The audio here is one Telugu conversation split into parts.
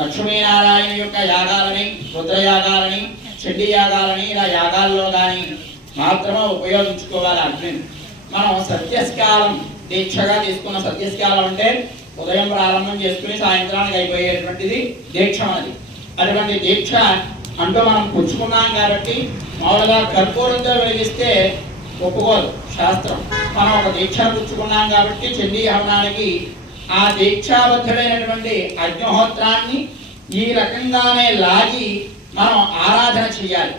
లక్ష్మీనారాయణ యొక్క యాగాలని రుద్రయాగాలని చెడ్డి యాగాలని ఇలా యాగాల్లో కానీ మాత్రమే ఉపయోగించుకోవాలి అగ్నిని మనం సత్యస్కాలం దీక్షగా తీసుకున్న సత్యస్కాలం అంటే ఉదయం ప్రారంభం చేసుకుని సాయంత్రానికి అయిపోయేటువంటిది దీక్ష అది అటువంటి దీక్ష అంటూ మనం పుచ్చుకున్నాం కాబట్టి మామూలుగా కర్పూరంతో వెలిగిస్తే ఒప్పుకోదు శాస్త్రం. మనం ఒక దీక్ష పుచ్చుకున్నాం కాబట్టి చండీ హవనానికి ఆ దీక్షాబద్ధుడైనటువంటి అగ్నిహోత్రాన్ని ఈ రకంగానే లాగి మనం ఆరాధన చేయాలి.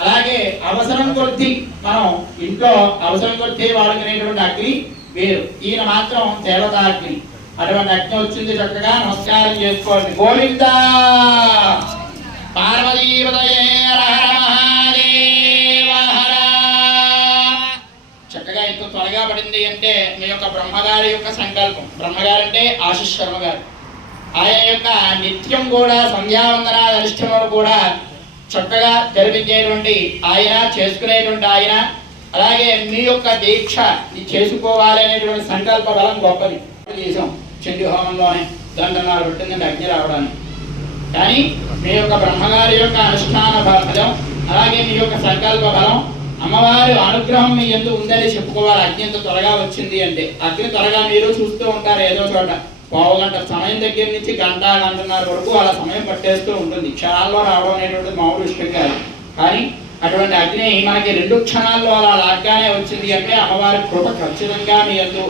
అలాగే అవసరం కొద్దీ మనం ఇంట్లో అవసరం కొద్దీ వాడుకునేటువంటి అగ్ని వేరు. ఈయన మాత్రం దేవతాగ్ని. అటువంటి అగ్ని వచ్చింది చక్కగా నమస్కారం చేసుకోండి. గోవిందా! పార్వతీపతయే మీకు త్వరగా పడింది అంటే మీ యొక్క బ్రహ్మగారి యొక్క సంకల్పం. బ్రహ్మగారు అంటే ఆశిష్ శర్మ గారు. ఆయన యొక్క నిత్యం కూడా సంధ్యావందన అనుష్ఠానాలు కూడా చక్కగా జరిపించేటువంటి ఆయన చేసుకునేటువంటి ఆయన. అలాగే మీ యొక్క దీక్ష చేసుకోవాలనేటువంటి చేసుకోవాలి అనేటువంటి సంకల్ప బలం గొప్పది. చేసాం చండి హోమంలోనే దండనాలు పెట్టిందంటే అగ్ని రావడానికి. కానీ మీ యొక్క బ్రహ్మగారి యొక్క అనుష్ఠాన బలం అలాగే మీ యొక్క సంకల్ప బలం అమ్మవారి అనుగ్రహం మీ ఎందు ఉందని చెప్పుకోవాలి. అగ్ని ఎంత త్వరగా వచ్చింది అంటే. అగ్ని త్వరగా మీరు చూస్తూ ఉంటారు ఏదో చోట. పావు గంట సమయం దగ్గర నుంచి గంట గంటన్నర వరకు అలా సమయం పట్టేస్తూ ఉంటుంది. క్షణాల్లో రావడం అనేటువంటిది మామూలు విషయం కాదు. కానీ అటువంటి అగ్ని మనకి రెండు క్షణాల్లో అలా లాగ్గానే వచ్చింది అంటే అమ్మవారి కృప ఖచ్చితంగా మీ ఎందు